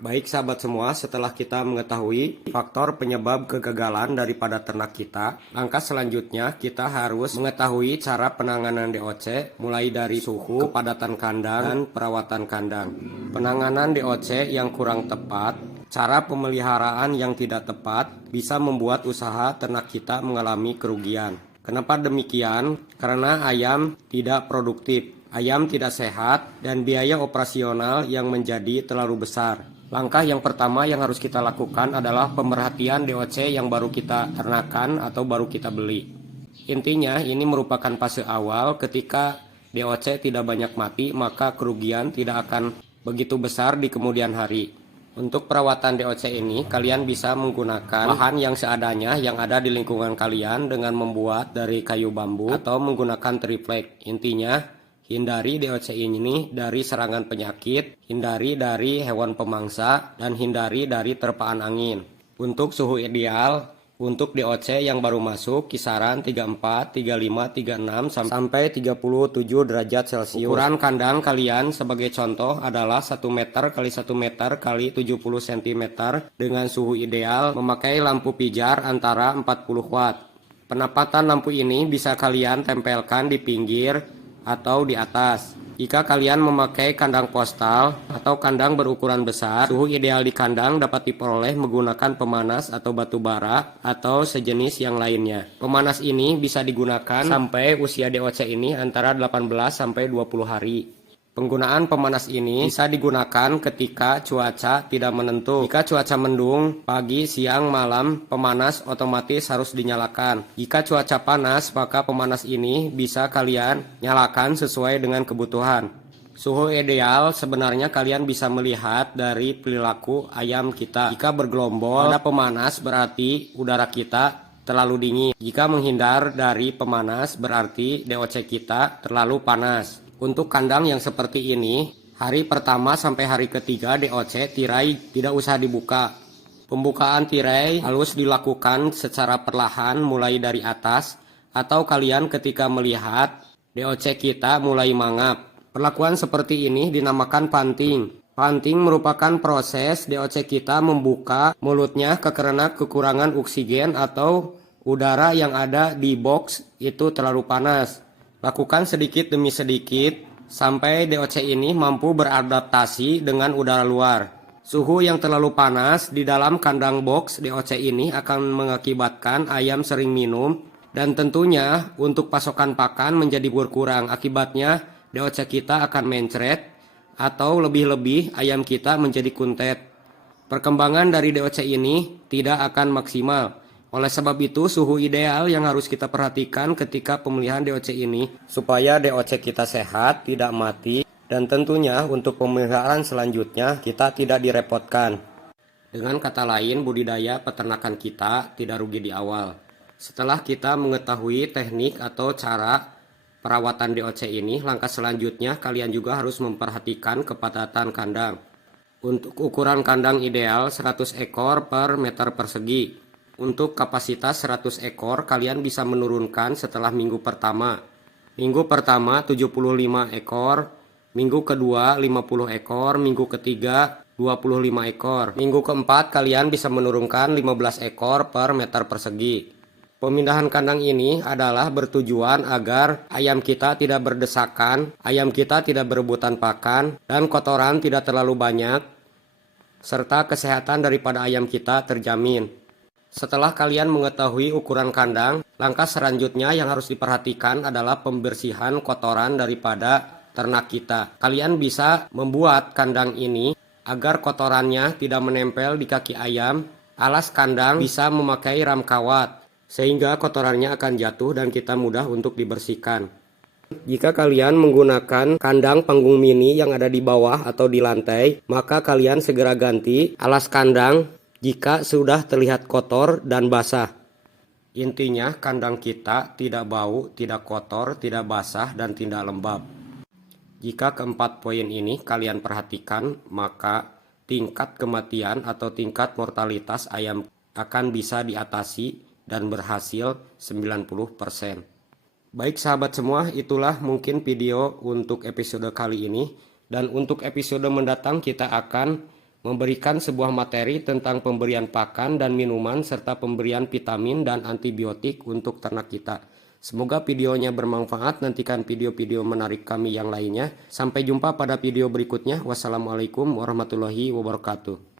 Baik sahabat semua, setelah kita mengetahui faktor penyebab kegagalan daripada ternak kita, langkah selanjutnya kita harus mengetahui cara penanganan DOC mulai dari suhu, kepadatan kandang, dan perawatan kandang. Penanganan DOC yang kurang tepat, cara pemeliharaan yang tidak tepat bisa membuat usaha ternak kita mengalami kerugian. Kenapa demikian? Karena ayam tidak produktif, ayam tidak sehat, dan biaya operasional yang menjadi terlalu besar. Langkah yang pertama yang harus kita lakukan adalah pemerhatian DOC yang baru kita ternakan atau baru kita beli. Intinya ini merupakan fase awal. Ketika DOC tidak banyak mati, maka kerugian tidak akan begitu besar di kemudian hari. Untuk perawatan DOC ini, kalian bisa menggunakan bahan yang seadanya yang ada di lingkungan kalian dengan membuat dari kayu bambu atau menggunakan triplek. Intinya, hindari DOC ini dari serangan penyakit, hindari dari hewan pemangsa, dan hindari dari terpaan angin. Untuk suhu ideal, untuk DOC yang baru masuk kisaran 34, 35, 36 sampai 37 derajat Celcius. Ukuran kandang kalian sebagai contoh adalah 1 meter x 1 meter x 70 cm dengan suhu ideal memakai lampu pijar antara 40 watt. Penempatan lampu ini bisa kalian tempelkan di pinggir atau di atas. Jika kalian memakai kandang postal atau kandang berukuran besar, suhu ideal di kandang dapat diperoleh menggunakan pemanas atau batu bara atau sejenis yang lainnya. Pemanas ini bisa digunakan sampai usia DOC ini antara 18 sampai 20 hari. Penggunaan pemanas ini bisa digunakan ketika cuaca tidak menentu. Jika cuaca mendung, pagi, siang, malam, pemanas otomatis harus dinyalakan. Jika cuaca panas, maka pemanas ini bisa kalian nyalakan sesuai dengan kebutuhan. Suhu ideal sebenarnya kalian bisa melihat dari perilaku ayam kita. Jika bergelombol, ada pemanas berarti udara kita terlalu dingin. Jika menghindar dari pemanas berarti DOC kita terlalu panas. Untuk kandang yang seperti ini, hari pertama sampai hari ketiga DOC tirai tidak usah dibuka. Pembukaan tirai harus dilakukan secara perlahan mulai dari atas, atau kalian ketika melihat DOC kita mulai mangap. Perlakuan seperti ini dinamakan panting. Panting merupakan proses DOC kita membuka mulutnya karena kekurangan oksigen atau udara yang ada di box itu terlalu panas. Lakukan sedikit demi sedikit sampai DOC ini mampu beradaptasi dengan udara luar. Suhu yang terlalu panas di dalam kandang box DOC ini akan mengakibatkan ayam sering minum dan tentunya untuk pasokan pakan menjadi berkurang. Akibatnya DOC kita akan mencret atau lebih-lebih ayam kita menjadi kuntet. Perkembangan dari DOC ini tidak akan maksimal. Oleh sebab itu, suhu ideal yang harus kita perhatikan ketika pemeliharaan DOC ini supaya DOC kita sehat, tidak mati, dan tentunya untuk pemeliharaan selanjutnya kita tidak direpotkan. Dengan kata lain, budidaya peternakan kita tidak rugi di awal. Setelah kita mengetahui teknik atau cara perawatan DOC ini, langkah selanjutnya kalian juga harus memperhatikan kepadatan kandang. Untuk ukuran kandang ideal 100 ekor per meter persegi. Untuk kapasitas 100 ekor, kalian bisa menurunkan setelah minggu pertama. Minggu pertama 75 ekor, minggu kedua 50 ekor, minggu ketiga 25 ekor. Minggu keempat kalian bisa menurunkan 15 ekor per meter persegi. Pemindahan kandang ini adalah bertujuan agar ayam kita tidak berdesakan, ayam kita tidak berebutan pakan, dan kotoran tidak terlalu banyak, serta kesehatan daripada ayam kita terjamin. Setelah kalian mengetahui ukuran kandang, langkah selanjutnya yang harus diperhatikan adalah pembersihan kotoran daripada ternak kita. Kalian bisa membuat kandang ini agar kotorannya tidak menempel di kaki ayam. Alas kandang bisa memakai ram kawat, sehingga kotorannya akan jatuh dan kita mudah untuk dibersihkan. Jika kalian menggunakan kandang panggung mini yang ada di bawah atau di lantai, maka kalian segera ganti alas kandang jika sudah terlihat kotor dan basah. Intinya kandang kita tidak bau, tidak kotor, tidak basah, dan tidak lembab. Jika keempat poin ini kalian perhatikan, maka tingkat kematian atau tingkat mortalitas ayam akan bisa diatasi dan berhasil 90%. Baik sahabat semua, itulah mungkin video untuk episode kali ini. Dan untuk episode mendatang kita akan memberikan sebuah materi tentang pemberian pakan dan minuman serta pemberian vitamin dan antibiotik untuk ternak kita. Semoga videonya bermanfaat. Nantikan video-video menarik kami yang lainnya. Sampai jumpa pada video berikutnya. Wassalamualaikum warahmatullahi wabarakatuh.